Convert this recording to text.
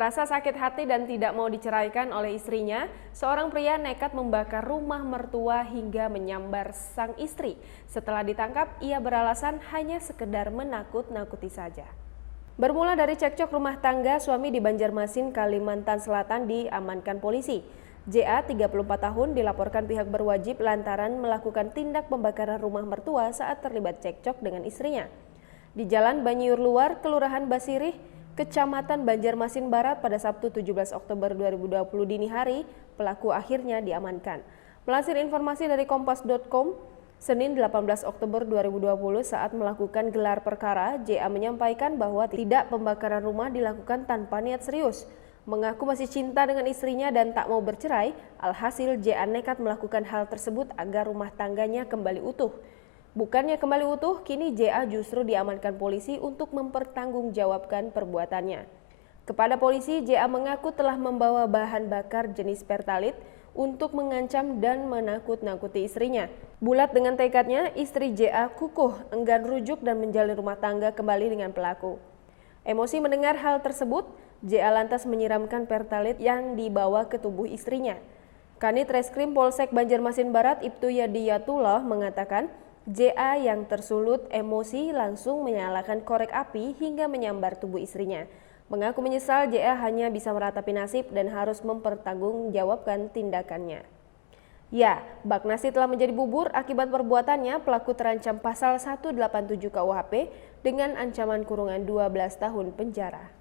Merasa sakit hati dan tidak mau diceraikan oleh istrinya, seorang pria nekat membakar rumah mertua hingga menyambar sang istri. Setelah ditangkap, ia beralasan hanya sekedar menakut-nakuti saja. Bermula dari cekcok rumah tangga, suami di Banjarmasin, Kalimantan Selatan diamankan polisi. JA 34 tahun dilaporkan pihak berwajib lantaran melakukan tindak pembakaran rumah mertua saat terlibat cekcok dengan istrinya. Di Jalan Banyiur Luar, Kelurahan Basirih, Kecamatan Banjarmasin Barat pada Sabtu 17 Oktober 2020 dini hari, pelaku akhirnya diamankan. Melansir informasi dari Kompas.com, Senin 18 Oktober 2020 saat melakukan gelar perkara, JA menyampaikan bahwa tidak pembakaran rumah dilakukan tanpa niat serius. Mengaku masih cinta dengan istrinya dan tak mau bercerai, alhasil JA nekat melakukan hal tersebut agar rumah tangganya kembali utuh. Bukannya kembali utuh, kini JA justru diamankan polisi untuk mempertanggungjawabkan perbuatannya. Kepada polisi, JA mengaku telah membawa bahan bakar jenis pertalit untuk mengancam dan menakut-nakuti istrinya. Bulat dengan tekadnya, istri JA kukuh, enggan rujuk dan menjalin rumah tangga kembali dengan pelaku. Emosi mendengar hal tersebut, JA lantas menyiramkan pertalit yang dibawa ke tubuh istrinya. Kanit Reskrim Polsek Banjarmasin Barat Ibtu Yadiyatullah mengatakan, JA yang tersulut emosi langsung menyalakan korek api hingga menyambar tubuh istrinya. Mengaku menyesal, JA hanya bisa meratapi nasib dan harus mempertanggungjawabkan tindakannya. Ya, bak nasi telah menjadi bubur akibat perbuatannya. Pelaku terancam pasal 187 KUHP dengan ancaman kurungan 12 tahun penjara.